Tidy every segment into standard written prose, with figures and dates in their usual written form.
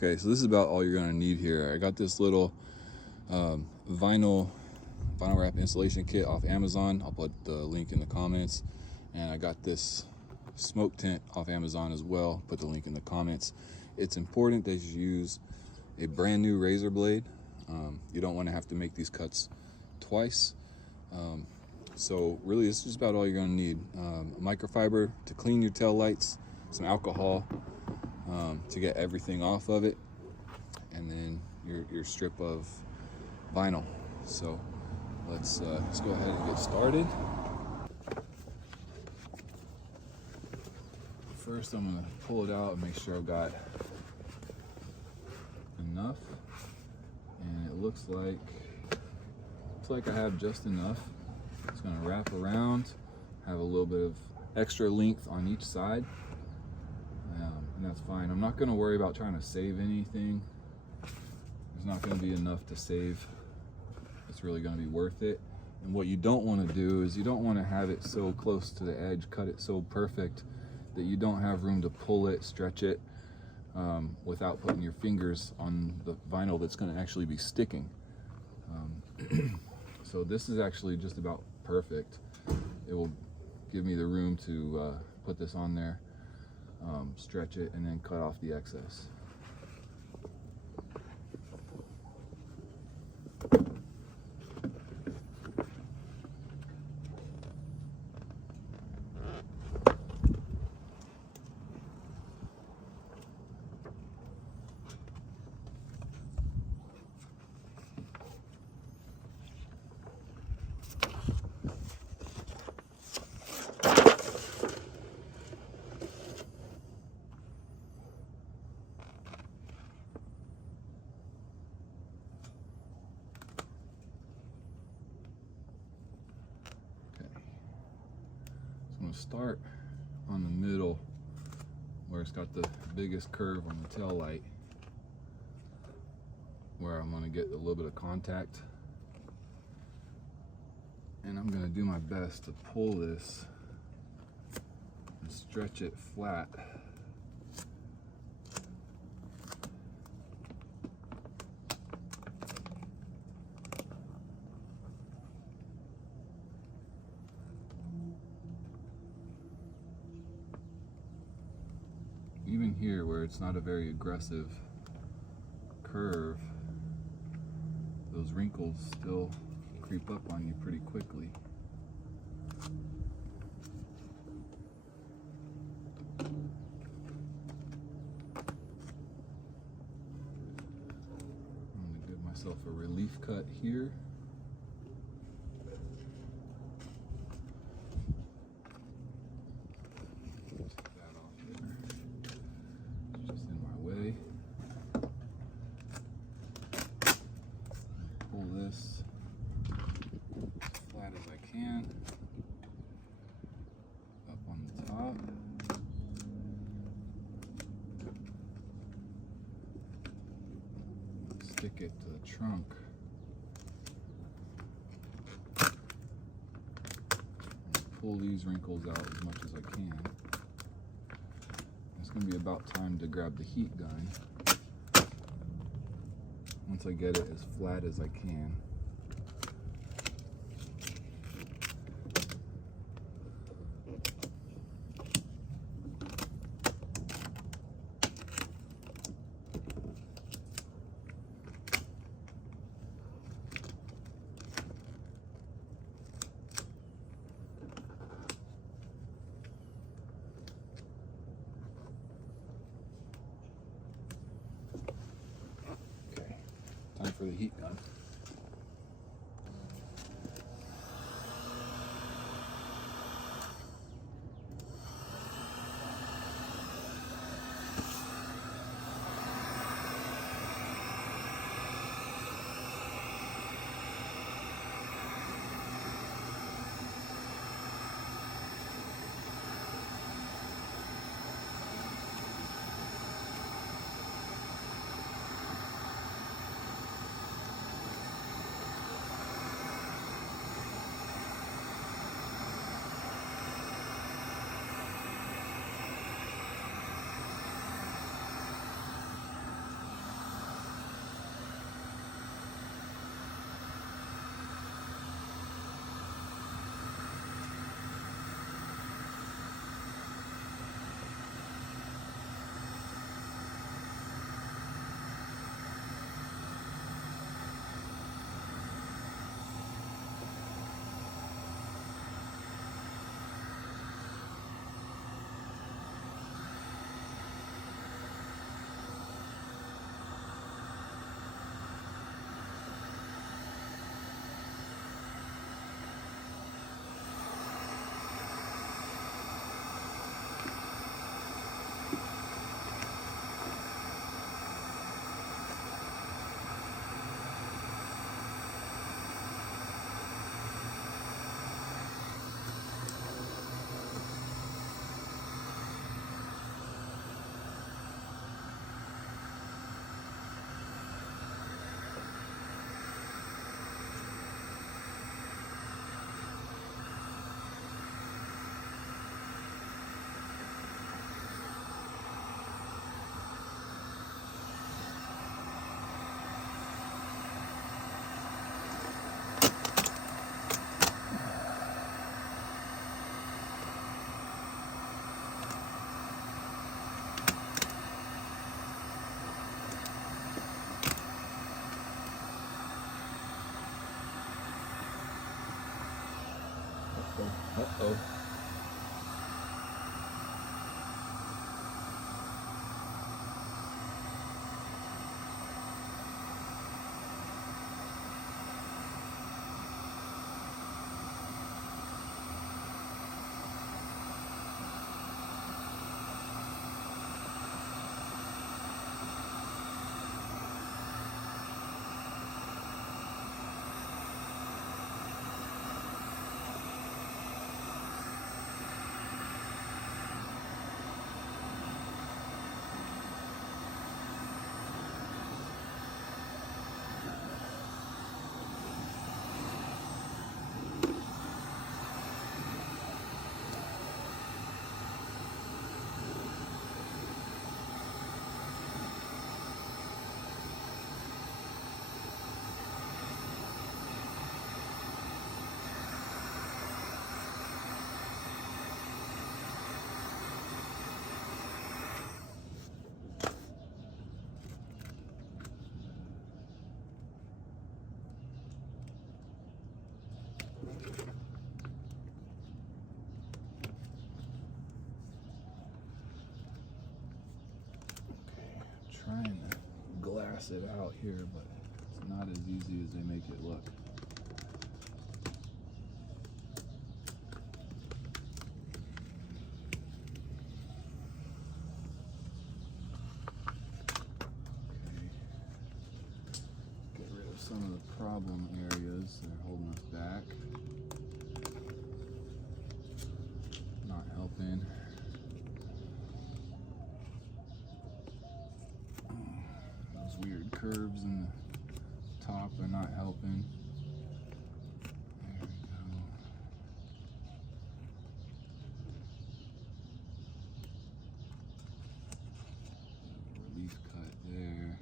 Okay, so this is about all you're gonna need here. I got this little vinyl wrap installation kit off Amazon. I'll put the link in the comments. And I got this smoke tent off Amazon as well. Put the link in the comments. It's important that you use a brand new razor blade. You don't want to have to make these cuts twice. So really, it's just about all you're gonna need. A microfiber to clean your tail lights, some alcohol to get everything off of it, and then your strip of vinyl. So let's go ahead and get started. First, I'm gonna pull it out and make sure I've got enough, and it looks like I have just enough. It's gonna wrap around, have a little bit of extra length on each side, and that's fine. I'm not gonna worry about trying to save anything. There's not gonna be enough to save. It's really gonna be worth it. And what you don't wanna do is you don't wanna have it so close to the edge, cut it so perfect that you don't have room to pull it, stretch it, without putting your fingers on the vinyl that's gonna actually be sticking. So this is actually just about perfect. It will give me the room to put this on there, stretch it, and then cut off the excess. I'm going to start on the middle where it's got the biggest curve on the tail light, where I'm going to get a little bit of contact, and I'm going to do my best to pull this and stretch it flat. Even here, where it's not a very aggressive curve, those wrinkles still creep up on you pretty quickly. I'm going to give myself a relief cut here. This as flat as I can up on the top. Stick it to the trunk. And pull these wrinkles out as much as I can. It's going to be about time to grab the heat gun. Once I get it as flat as I can. Time for the heat gun. Uh-oh. Trying to glass it out here, but it's not as easy as they make it look. Okay. Get rid of some of the problem areas that are holding us back. Not helping. Weird curves in the top are not helping. There we go. Relief cut there.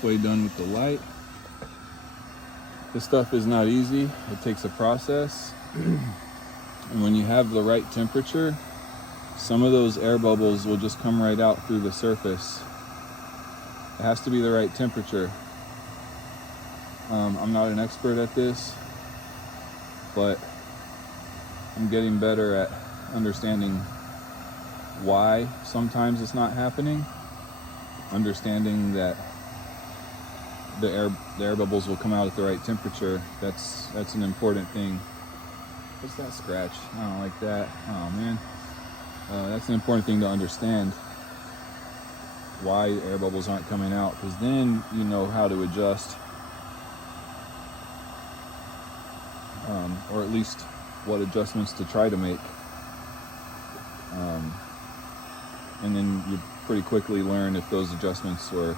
halfway done with the light. This stuff is not easy. It takes a process. And when you have the right temperature, some of those air bubbles will just come right out through the surface. It has to be the right temperature. I'm not an expert at this, but I'm getting better at understanding why sometimes it's not happening. Understanding that the air bubbles will come out at the right temperature. That's an important thing. What's that scratch? I don't like that. Oh man. That's an important thing to understand, why air bubbles aren't coming out, because then you know how to adjust, or at least what adjustments to try to make, and then you pretty quickly learn if those adjustments were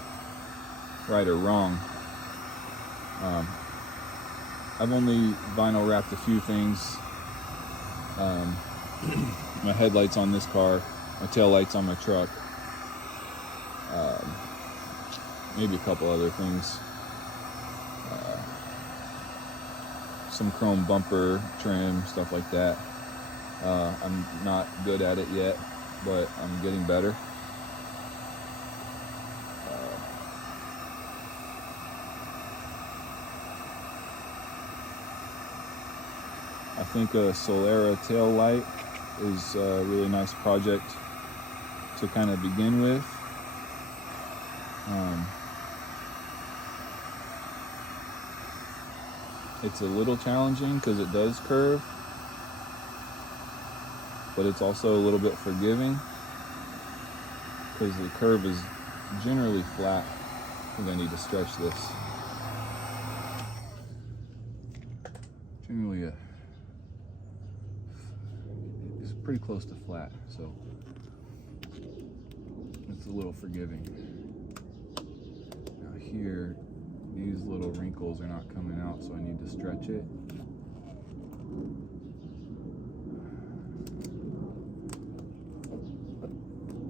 right or wrong. I've only vinyl wrapped a few things. My headlights on this car, my tail lights on my truck, maybe a couple other things, some chrome bumper trim, stuff like that. I'm not good at it yet, but I'm getting better. I think a Solara tail light is a really nice project to kind of begin with. It's a little challenging because it does curve, but it's also a little bit forgiving because the curve is generally flat. I think I need to stretch this. Generally it's pretty close to flat, so it's a little forgiving. Now here, these little wrinkles are not coming out, so I need to stretch it.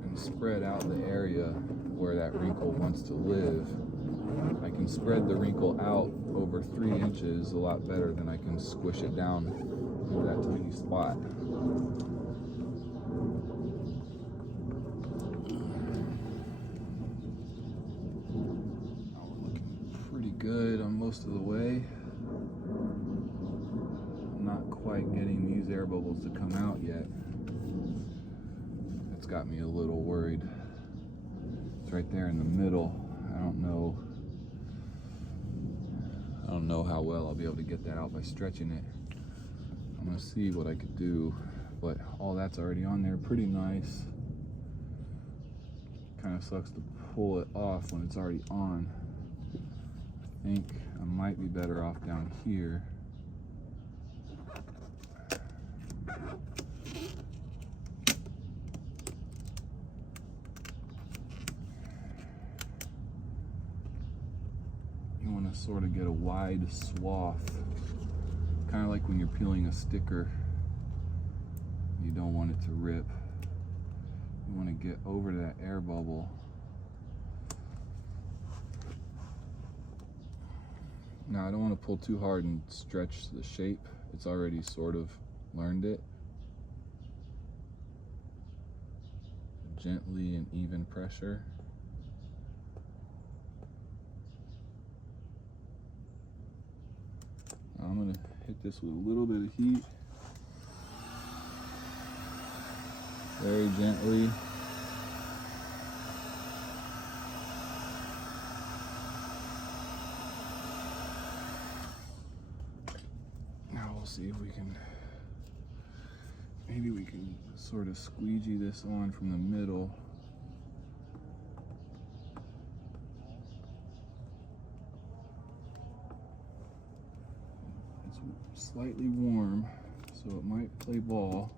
And spread out the area where that wrinkle wants to live. I can spread the wrinkle out over 3 inches a lot better than I can squish it down into that tiny spot. Good on most of the way. I'm not quite getting these air bubbles to come out yet. It's got me a little worried. It's right there in the middle. I don't know how well I'll be able to get that out by stretching it. I'm gonna see what I could do, but all that's already on there pretty nice. Kind of sucks to pull it off when it's already on. I think I might be better off down here. You want to sort of get a wide swath, kind of like when you're peeling a sticker. You don't want it to rip. You want to get over to that air bubble. Now I don't want to pull too hard and stretch the shape. It's already sort of learned it. Gently and even pressure. I'm going to hit this with a little bit of heat. Very gently. See if we can, maybe we can sort of squeegee this on from the middle. It's slightly warm, so it might play ball.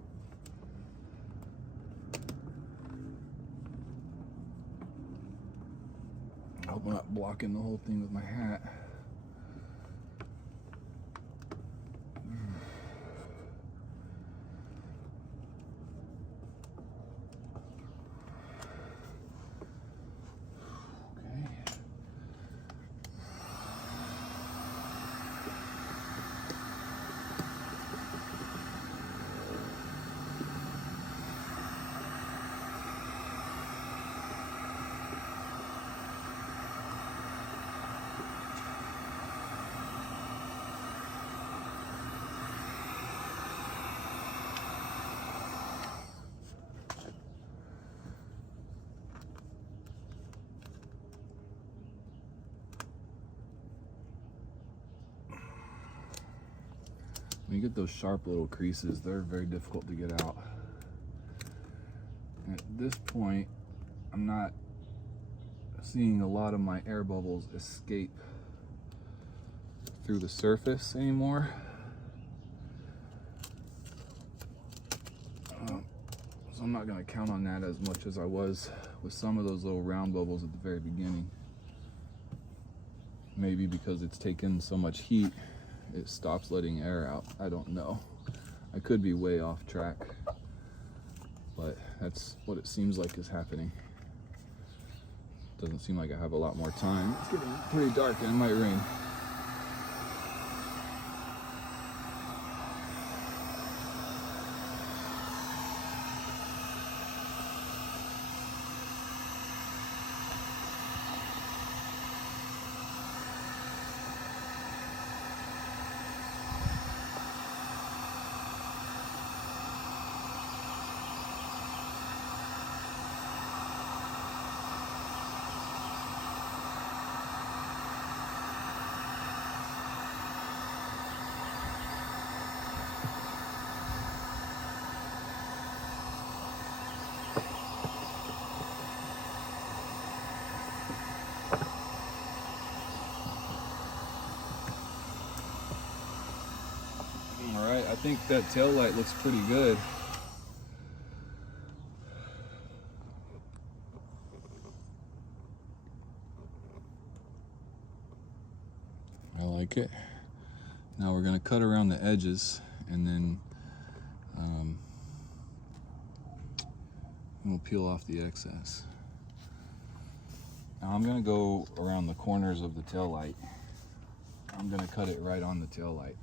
I hope I'm not blocking the whole thing with my hat. When you get those sharp little creases, they're very difficult to get out. And at this point, I'm not seeing a lot of my air bubbles escape through the surface anymore. So I'm not going to count on that as much as I was with some of those little round bubbles at the very beginning. Maybe because it's taken so much heat, it stops letting air out. I don't know. I could be way off track, but that's what it seems like is happening. Doesn't seem like I have a lot more time. It's getting pretty dark and it might rain. All right, I think that tail light looks pretty good. I like it. Now we're gonna cut around the edges and then we'll peel off the excess. Now I'm gonna go around the corners of the tail light. I'm gonna cut it right on the tail light.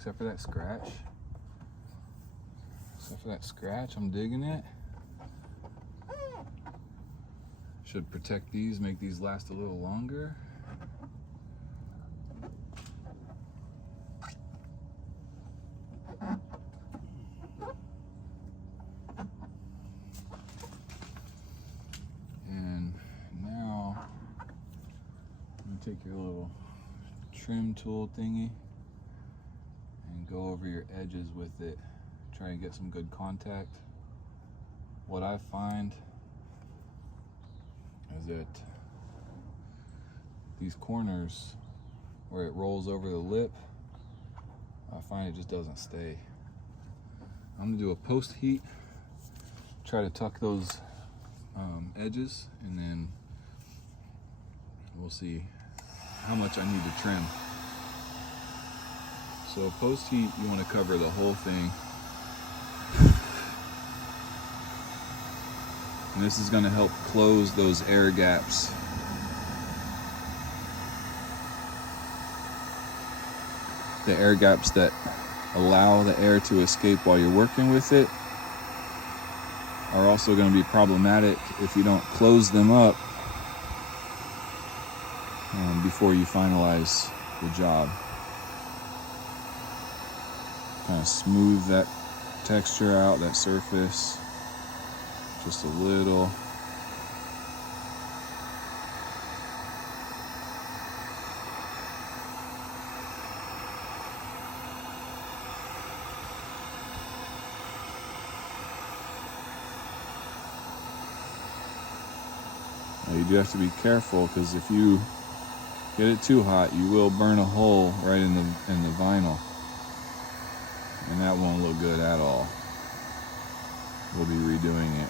except for that scratch. Except for that scratch, I'm digging it. Should protect these, make these last a little longer. And now, I'm gonna take your little trim tool thingy and go over your edges with it. Try and get some good contact. What I find is that these corners where it rolls over the lip, I find it just doesn't stay. I'm gonna do a post heat, try to tuck those edges, and then we'll see how much I need to trim. So post heat, you want to cover the whole thing. And this is going to help close those air gaps. The air gaps that allow the air to escape while you're working with it are also going to be problematic if you don't close them up before you finalize the job. Kind of smooth that texture out, that surface. Just a little. Now you do have to be careful, because if you get it too hot, you will burn a hole right in the vinyl, and that won't look good at all. We'll be redoing it.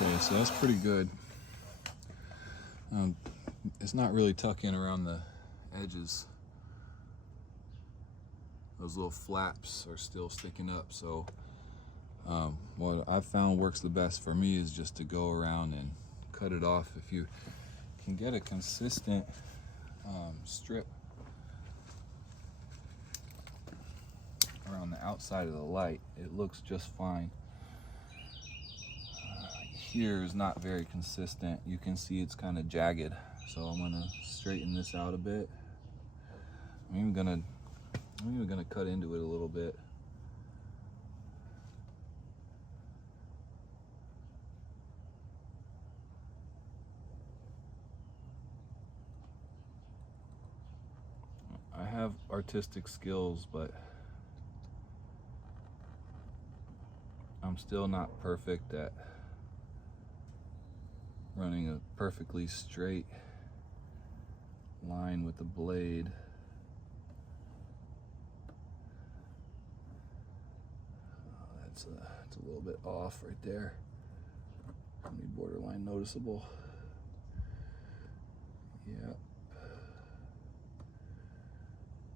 Okay, so that's pretty good. It's not really tucking around the edges. Those little flaps are still sticking up, so what I've found works the best for me is just to go around and cut it off. If you can get a consistent strip around the outside of the light, it looks just fine. Here is not very consistent. You can see it's kind of jagged, so I'm gonna straighten this out a bit. I'm even gonna cut into it a little bit. I have artistic skills, but I'm still not perfect at running a perfectly straight line with the blade. It's a little bit off right there. Only borderline noticeable. Yep.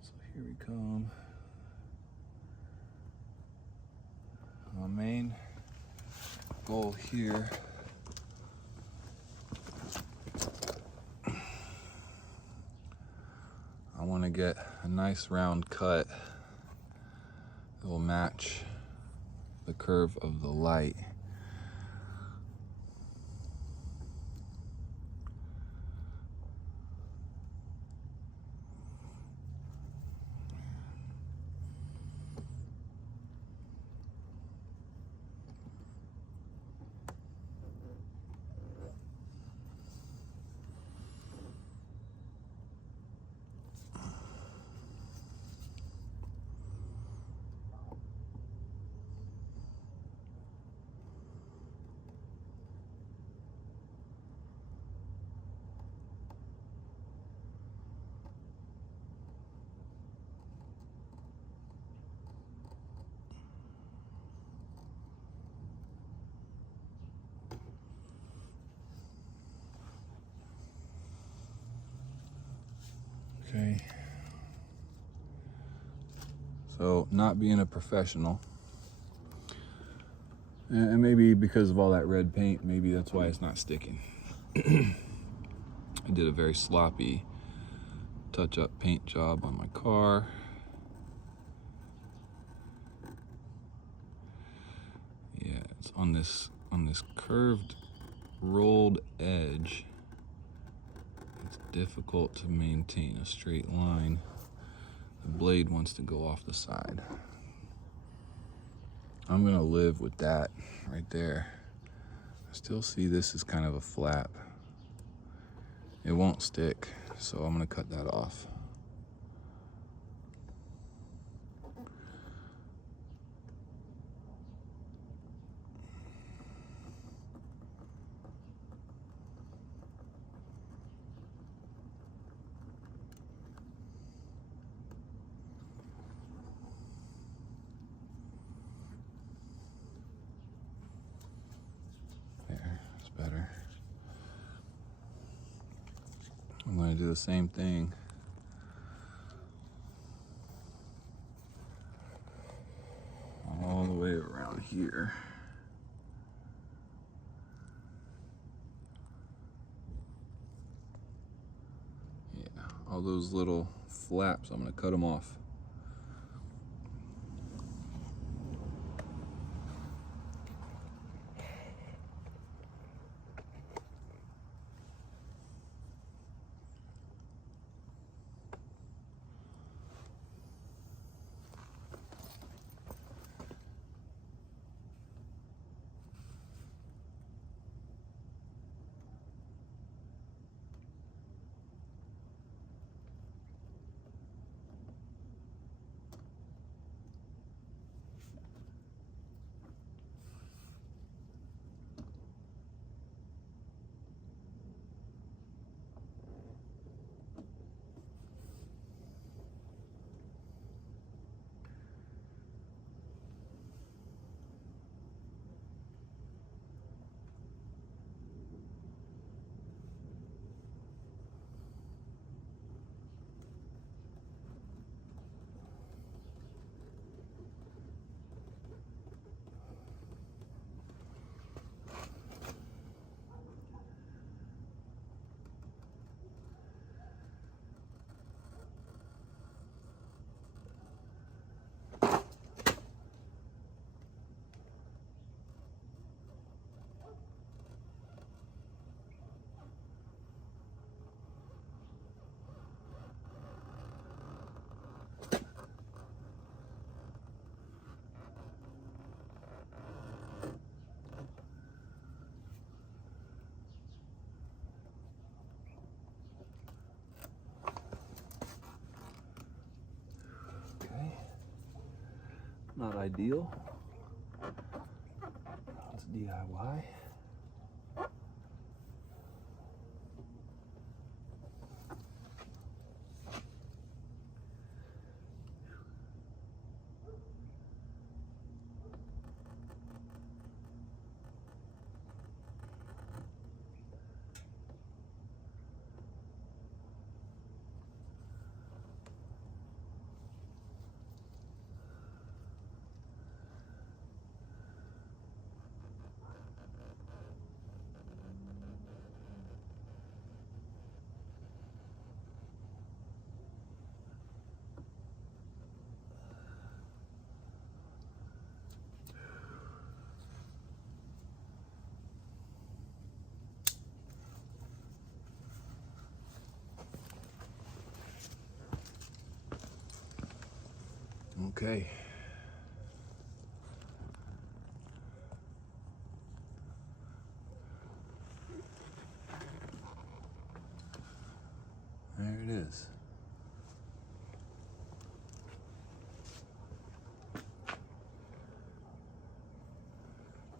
So here we come. My main goal here I want to get a nice round cut that will match the curve of the light. Okay. So, not being a professional, and maybe because of all that red paint, maybe that's why it's not sticking. I did a very sloppy touch-up paint job on my car. Yeah, it's on this curved, rolled edge. It's difficult to maintain a straight line. The blade wants to go off the side. I'm gonna live with that right there. I still see this as kind of a flap. It won't stick, so I'm gonna cut that off. There, it's better. I'm gonna do the same thing all the way around here. Yeah, all those little flaps, I'm gonna cut them off. Not ideal. It's DIY. Okay. There it is.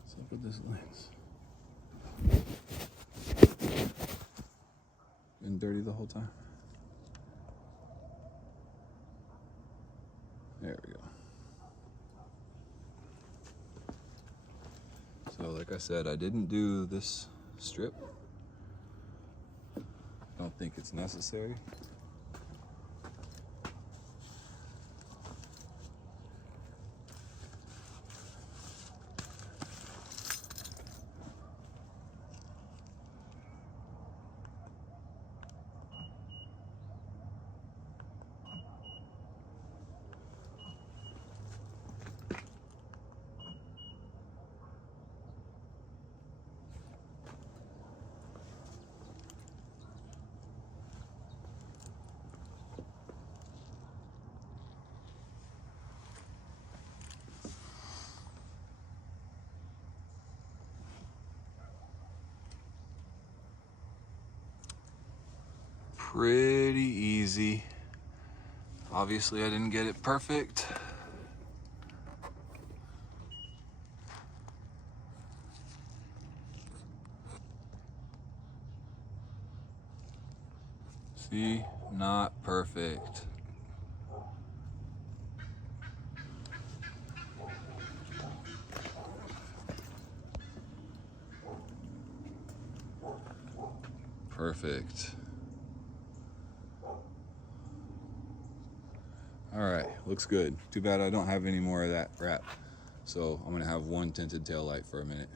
What's up with this lens? Been dirty the whole time. There we go. So like I said, I didn't do this strip. Don't think it's necessary. Pretty easy. Obviously, I didn't get it perfect. See, not perfect. Perfect. All right, looks good. Too bad I don't have any more of that wrap. So I'm gonna have one tinted tail light for a minute.